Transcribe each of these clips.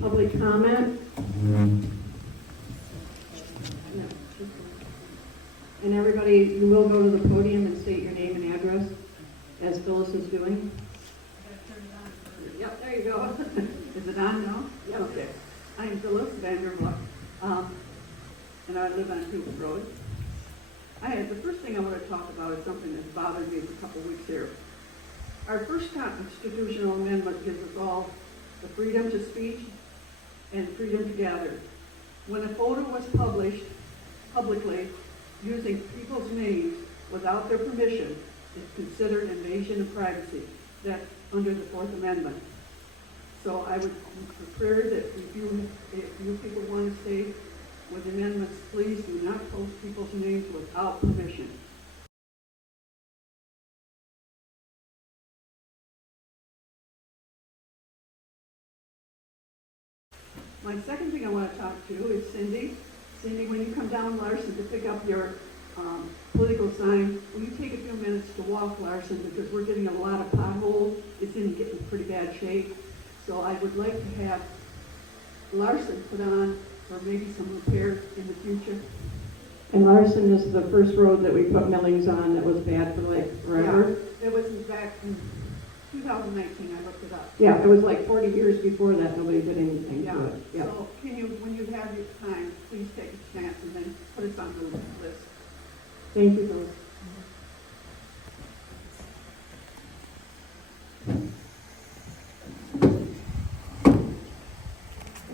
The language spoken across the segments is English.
public comment. And everybody, you will go to the podium and state your name and address, as Phyllis is doing. Yep, there you go. Is it on now? Yeah, okay. I'm Phyllis Vanderbilt, and I live on Cooper Road. The first thing I want to talk about is something that's bothered me for a couple weeks here. Our first constitutional amendment gives us all the freedom to speak and freedom to gather. When a photo was published publicly using people's names without their permission, it's considered invasion of privacy. That's under the Fourth Amendment. So I would prefer that if you people want to stay with amendments, please do not post people's names without permission. My second thing I want to talk to is Cindy. Cindy, when you come down Larson to pick up your political sign, will you take a few minutes to walk Larson, because we're getting a lot of potholes. It's getting pretty bad shape. So I would like to have Larson put on for maybe some repair in the future. And Larson is the first road that we put millings on that was bad for like forever. Yeah, it was back in 2019, I looked it up. Yeah, it was like 40 years before that, nobody did anything to it. Yeah. So can you, when you have your time, please take a chance and then put us on the list. Thank you, Phyllis.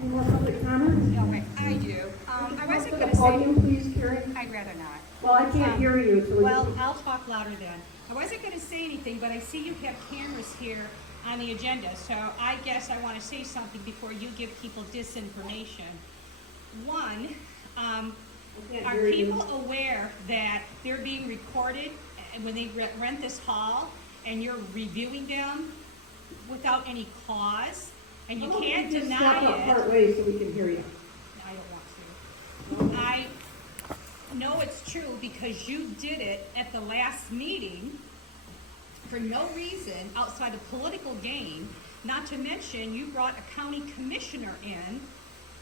Any more public comments? No, I do. I wasn't going to the say... podium, please, Karen. I'd rather not. Well, I can't hear you. So well, I'll talk louder then. I wasn't going to say anything, but I see you have cameras here on the agenda, so I guess I want to say something before you give people disinformation. One, are people aware that they're being recorded when they rent this hall, and you're reviewing them without any cause, and you can't deny step it? Up part way so we can hear you. I don't want to. I know it's true because you did it at the last meeting for no reason outside of political gain. Not to mention, you brought a county commissioner in,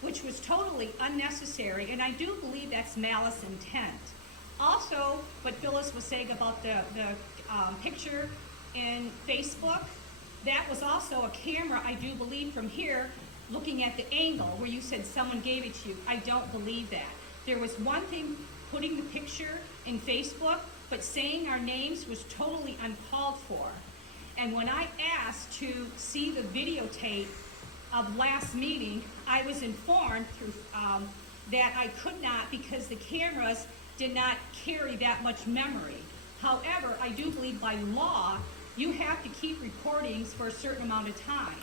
which was totally unnecessary, and I do believe that's malice intent. Also, what Phyllis was saying about the picture in Facebook, that was also a camera, I do believe, from here, looking at the angle where you said someone gave it to you. I don't believe that. There was one thing putting the picture in Facebook, but saying our names was totally uncalled for. And when I asked to see the videotape of last meeting, I was informed through that I could not because the cameras did not carry that much memory. However, I do believe by law, you have to keep recordings for a certain amount of time.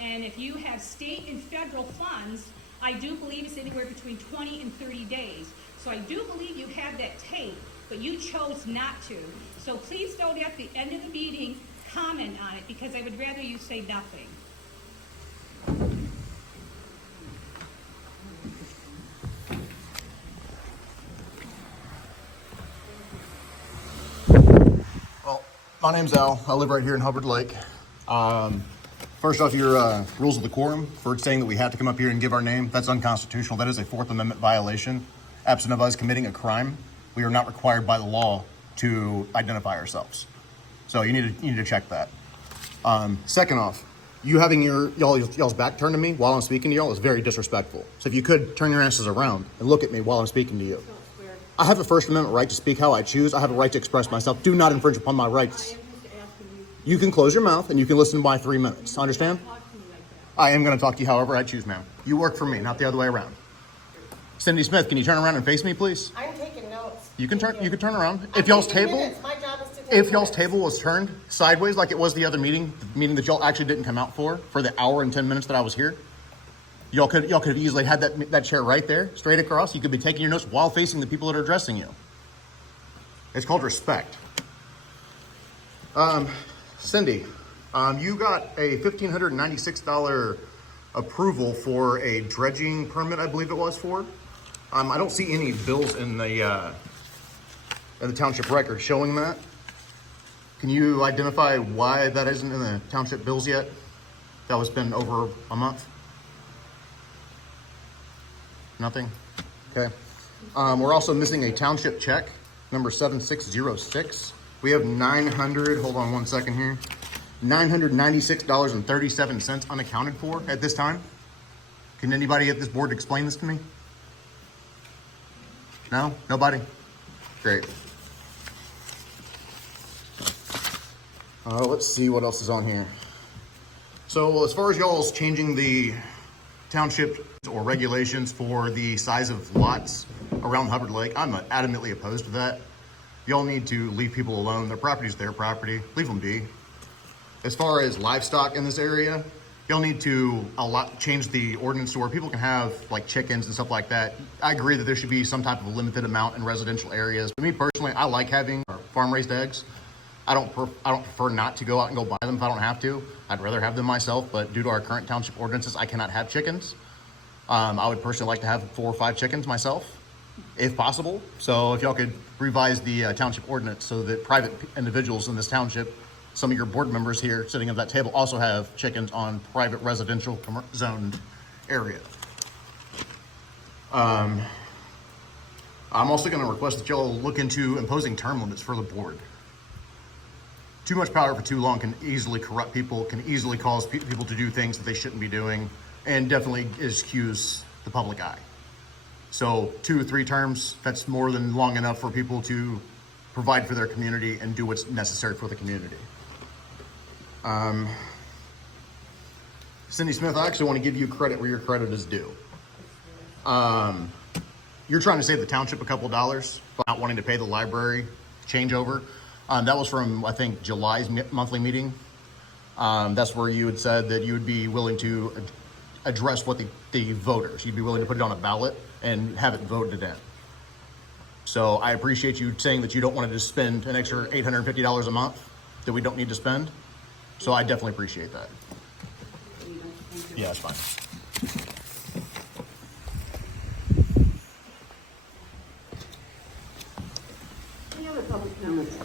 And if you have state and federal funds, I do believe it's anywhere between 20 and 30 days. So I do believe you have that tape, but you chose not to. So please don't at the end of the meeting comment on it, because I would rather you say nothing. Well, my name's Al. I live right here in Hubbard Lake. First off, your rules of the quorum for saying that we have to come up here and give our name, that's unconstitutional. That is a Fourth Amendment violation. Absent of us committing a crime, we are not required by the law to identify ourselves. So you need to check that. Second off, you having y'all's back turned to me while I'm speaking to y'all is very disrespectful. So if you could turn your asses around and look at me while I'm speaking to you. I have a First Amendment right to speak how I choose. I have a right to express myself. Do not infringe upon my rights. You can close your mouth and you can listen to my 3 minutes. Understand? I am going to talk to you however I choose, ma'am. You work for me, not the other way around. Cindy Smith, can you turn around and face me, please? I'm taking notes. You can turn around. If y'all's table, my job is to take if y'all's table was turned sideways like it was the other meeting, the meeting that y'all actually didn't come out for the hour and 10 minutes that I was here, y'all could have easily had that chair right there, straight across. You could be taking your notes while facing the people that are addressing you. It's called respect. Cindy, you got a $1,596 approval for a dredging permit, I believe it was for. I don't see any bills in the township record showing that. Can you identify why that isn't in the township bills yet? That was been over a month. Nothing? Okay. We're also missing a township check, number 7606. We have 900, hold on one second here, $996.37 unaccounted for at this time. Can anybody at this board explain this to me? No? Nobody? Great. Let's see what else is on here. So as far as y'all's changing the township or regulations for the size of lots around Hubbard Lake, I'm adamantly opposed to that. Y'all need to leave people alone. Their property's their property. Leave them be. As far as livestock in this area, y'all need to change the ordinance to where people can have like chickens and stuff like that. I agree that there should be some type of a limited amount in residential areas. But me personally, I like having farm-raised eggs. I don't prefer not to go out and go buy them if I don't have to. I'd rather have them myself, but due to our current township ordinances, I cannot have chickens. I would personally like to have 4 or 5 chickens myself, if possible. So if y'all could revise the township ordinance so that private individuals in this township, some of your board members here sitting at that table, also have chickens on private residential zoned area. I'm also going to request that y'all look into imposing term limits for the board. Too much power for too long can easily corrupt people, can easily cause people to do things that they shouldn't be doing, and definitely skews the public eye. So 2 or 3 terms, that's more than long enough for people to provide for their community and do what's necessary for the community. Cindy Smith, I actually want to give you credit where your credit is due. You're trying to save the township a couple dollars by not wanting to pay the library changeover. That was from, I think, July's monthly meeting. That's where you had said that you would be willing to address what the voters, you'd be willing to put it on a ballot and have it voted in. So I appreciate you saying that you don't want to just spend an extra $850 a month that we don't need to spend. So I definitely appreciate that. Yeah, that's fine. Any other public comments?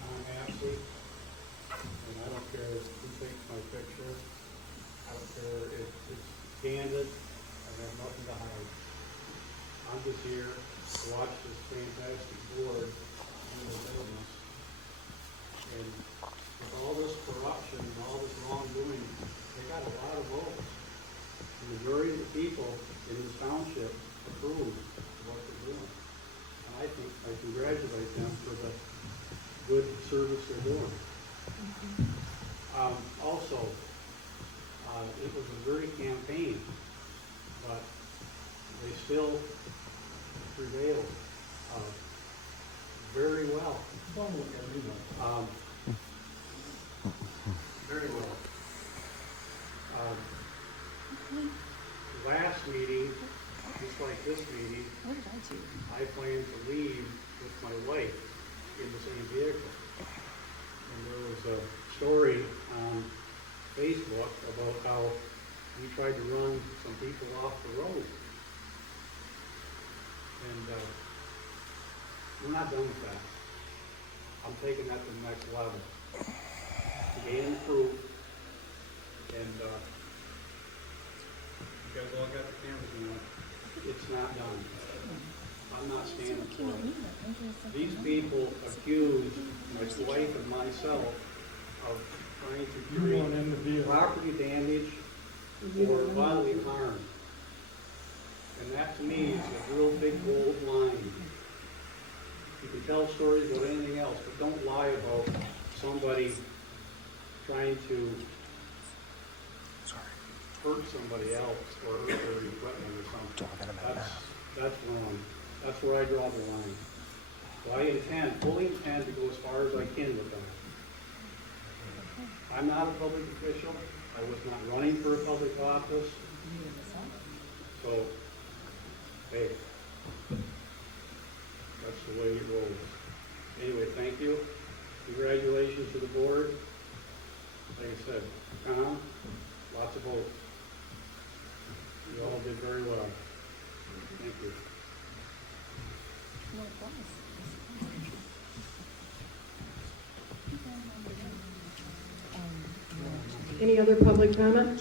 I'm Nancy, and I don't care who takes my picture. I don't care if it's candid. I have nothing to hide. I'm just here to watch this fantastic board do their business. And with all this corruption and all this wrongdoing, they got a lot of votes. The majority of the people in this township approve of what they're doing. And I think I congratulate them for the good service they're doing. Also, it was a dirty campaign, but they still prevailed very well. Very well. Last meeting, just like this meeting, I plan to leave with my wife in the same vehicle. And there was a story on Facebook about how we tried to run some people off the road. And we're not done with that. I'm taking that to the next level. Gain proof. And you guys all got the cameras now. It's not done. I'm not standing for it. These people accuse my wife and myself of trying to create property damage or bodily harm. And that to me is a real big bold line. You can tell stories about anything else, but don't lie about somebody trying to hurt somebody else or hurt their equipment or something. That's wrong. That's where I draw the line. So I fully intend to go as far as I can with that. I'm not a public official. I was not running for a public office. So, hey, that's the way it rolls. Anyway, thank you. Congratulations to the board. Like I said, Tom, lots of votes. You all did very well. Thank you. Any other public comment?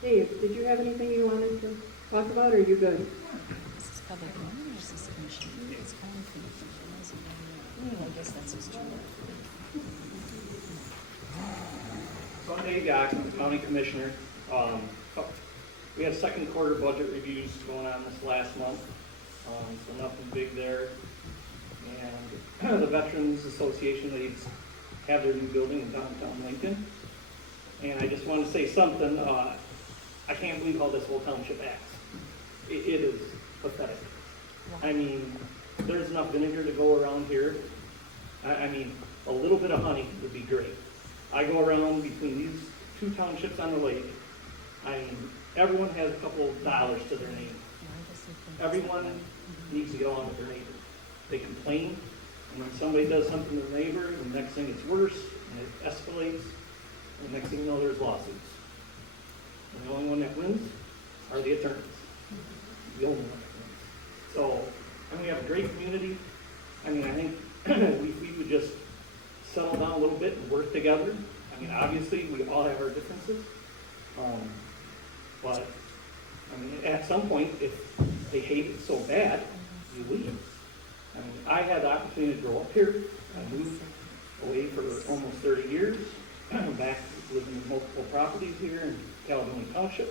Dave, did you have anything you wanted to talk about, or are you good? This is public meeting or is this commission? It's county commission. I guess that's just true. So I'm Dave Jackson, County Commissioner. We had second quarter budget reviews going on this last month, so nothing big there. And the Veterans Association, they have their new building in downtown Lincoln. And I just want to say something, I can't believe how this whole township acts. It is pathetic. I mean, there's enough vinegar to go around here. I mean, a little bit of honey would be great. I go around between these two townships on the lake. I mean, everyone has a couple of dollars to their name. Everyone needs to get along with their neighbor. They complain, and when somebody does something to their neighbor, the next thing it's worse, and it escalates, and the next thing you know, there's lawsuits. And the only one that wins are the attorneys. The only one that wins. So, I mean, we have a great community. I mean, I think we would just settle down a little bit and work together. I mean, obviously, we all have our differences. But, I mean, at some point, if they hate it so bad, you leave. I mean, I had the opportunity to grow up here. I moved away for almost 30 years. Back living in multiple properties here in Caledonia Township.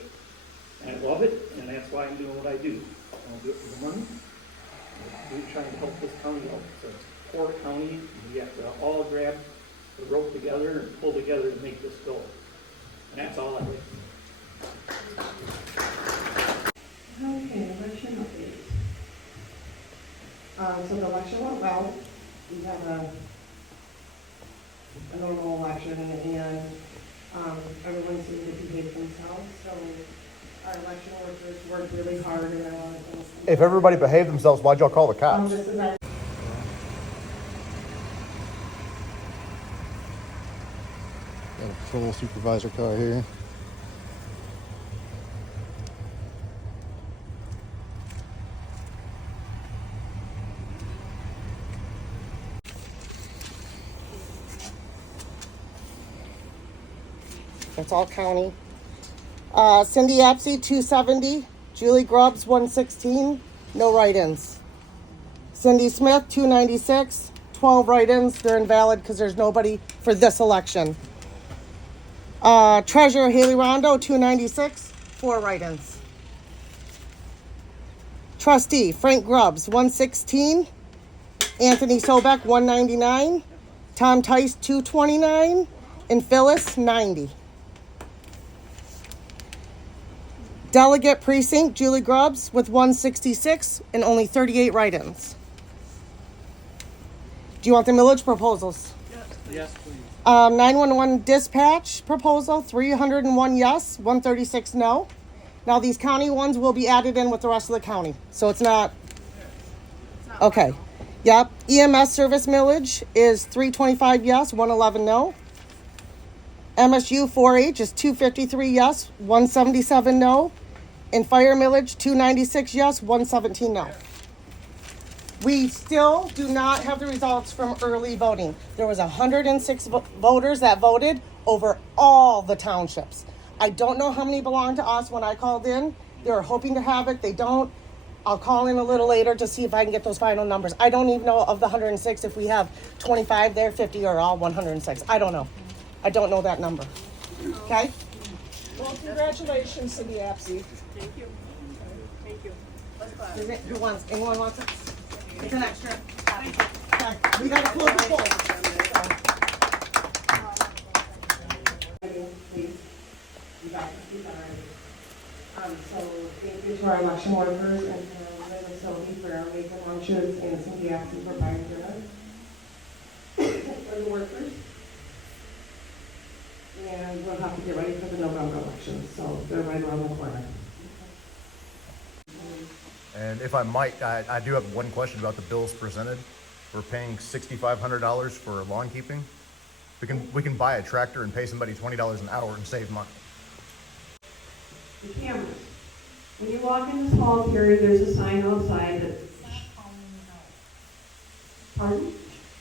And I love it, and that's why I'm doing what I do. I don't do it for the money. We're trying to help this county out. It's a poor county. We have to all grab the rope together and pull together to make this go. And that's all I do. Okay, election updates. So the election went well. We had a normal election, and everyone seemed to behave themselves. So our election workers worked really hard, and I want to thank them. If everybody behaved themselves, why'd y'all call the cops? This is our Got a patrol supervisor car here. That's all county. Cindy Apsey, 270. Julie Grubbs, 116. No write-ins. Cindy Smith, 296. 12 write-ins. They're invalid because there's nobody for this election. Treasurer Haley Rondo, 296. 4 write-ins. Trustee Frank Grubbs, 116. Anthony Sobek, 199. Tom Tice, 229. And Phyllis, 90. Delegate Precinct, Julie Grubbs with 166 and only 38 write-ins. Do you want the millage proposals? Yes, please. 911 dispatch proposal, 301 yes, 136 no. Now these county ones will be added in with the rest of the county, so it's not okay. Yep. EMS service millage is 325 yes, 111 no. MSU 4-H is 253 yes, 177 no. And fire millage 296 yes, 117 no. We still do not have the results from early voting. There was 106 voters that voted over all the townships. I don't know how many belong to us. When I called in, they were hoping to have it. They don't. I'll call in a little later to see if I can get those final numbers. I don't even know of the 106 if we have 25 there, 50, or all 106. I don't know. I don't know that number. Okay? Well, congratulations, Cindy Apsey. Thank you. Thank you. Is it, who wants, anyone wants it? It's an extra. Okay, we gotta close the poll. Please. You got it already. So thank you to our election workers and to Linda Sylvie for making lunches and Cindy Apsey for buying dinner. For the workers. And we'll have to get ready for the November election, so they're right around the corner. And if I might, I do have one question about the bills presented. We're paying $6,500 for lawn keeping. We can buy a tractor and pay somebody $20 an hour and save money. The cameras. When you walk in this hall, Gary, there's a sign outside that Pardon?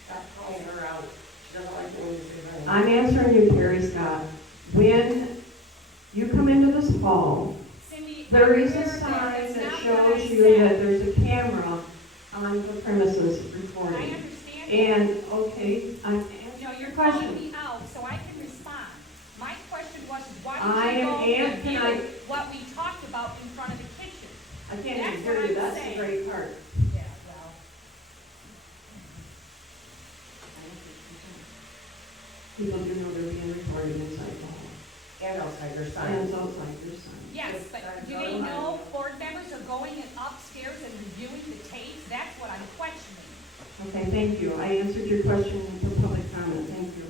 Stop calling her out. She doesn't like when you say her name. I'm answering you, Terry Scott. When you come into this hall, Cindy, there is I'm a aware of sign That's that not what shows I you said. that there's a camera on the premises I recording. understand. And, okay, I'm No, answering you're your calling question. me out, so I can respond. My question was, why I did you am go answering- review what we talked about in front of the kitchen? I can't That's even hear what you, I'm that's the saying. great part. Yeah, well. People do know they're being recorded inside the hall. And outside your And sign. it's outside your sign. Yes, but do they know board members are going upstairs and reviewing the tapes? That's what I'm questioning. Okay, thank you. I answered your question for public comment. Thank you.